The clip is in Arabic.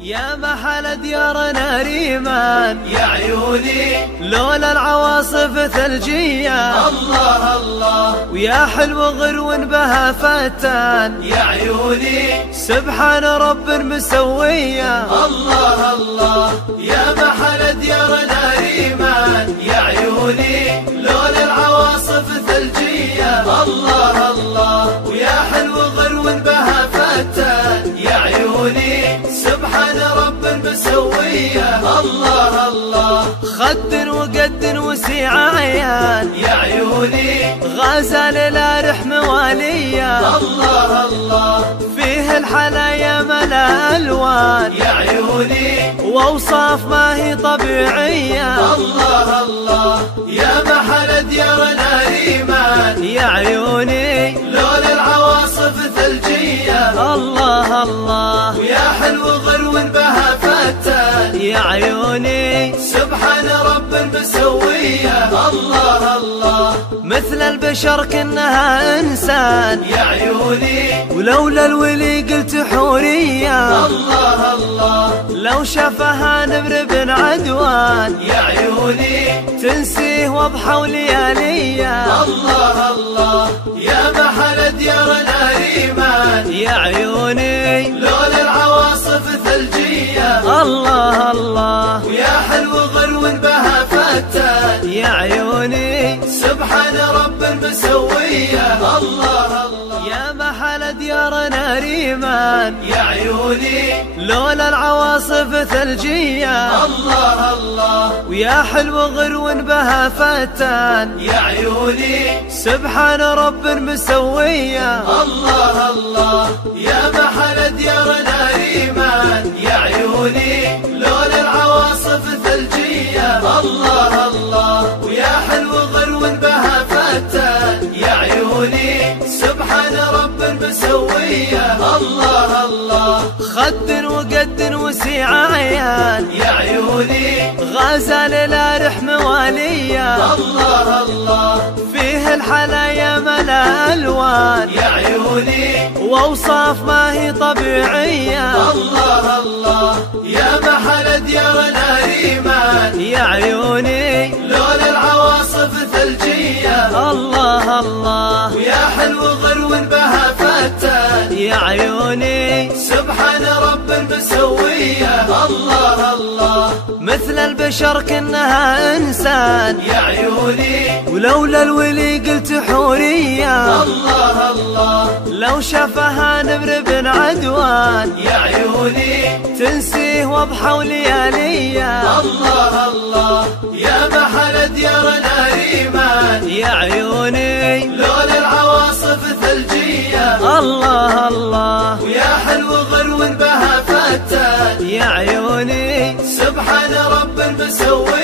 يا محل ديارنا ريمان يا عيوني لولا العواصف ثلجية. الله الله ويا حلو غرو بها فتان يا عيوني سبحان رب مسوية. الله الله يا محل ديارنا ريمان يا عيوني لولا العواصف ثلجية. الله الله ويا حلو غرو بها فتان يا عيوني سبحان رب مسوية. الله الله خد وقد وسيع عيان يا عيوني غزال لا رحم والية. الله الله فيه الحلايا ملا ألوان يا عيوني وأوصاف ما هي طبيعية. الله الله يا محل ديارنا ريمان يا عيوني لولا العواصف ثلجية. الله الله ويا حلو غرو بها فتان يا عيوني سبحان رب مسوية. الله الله مثل البشر كأنها إنسان يا عيوني ولولا الولي قلت حورية. الله الله لو شافها نمر بن عدوان يا عيوني تنسيه وضحى وليالية. الله الله يا محل ديارنا ريمان يا عيوني لولا العواصف ثلجية. الله الله ويا حلو غرو بها فتان يا عيوني سبحان رب مسوية. الله الله يا محل ديارنا ريمان يا عيوني لولا العواصف ثلجية. الله الله ويا حلو غرو بها فتان يا عيوني سبحان رب مسوية. الله الله يا محل ديارنا ريمان يا عيوني لولا العواصف ثلجية. الله الله ويا حلو غرو بها فتان يا عيوني سبحان رب مسوية. الله الله خد وقد وسيع عيان يا عيوني غزال لا رحم والية. الله الله فيه الحلايا ملا ألوان يا عيوني وأوصاف ما هي طبيعية. الله الله يا محل ديارنا ريمان يا عيوني لولا العواصف ثلجية. الله الله ويا حلو غرو بها فتان يا عيوني سبحان رب مسوية. الله الله يا محل ديارنا ريمان لولا العواصف ثلجية. ويا حلو غرو بها فتان يا عيوني سبحان رب مسوية. الله الله يا محل ديارنا ريمان يا عيوني لولا العواصف ثلجية. مسوية. الله الله مثل البشر كأنها إنسان يا عيوني ولولا الولي قلت حورية. الله الله لو شافها نمر بن عدوان يا عيوني تنسيه وضحى وليالية. الله الله يا محل ديارنا ريمان يا عيوني لولا العواصف ثلجية. الله الله ويا حلو غرو بها فتان يا عيوني سبحان رب مسوية.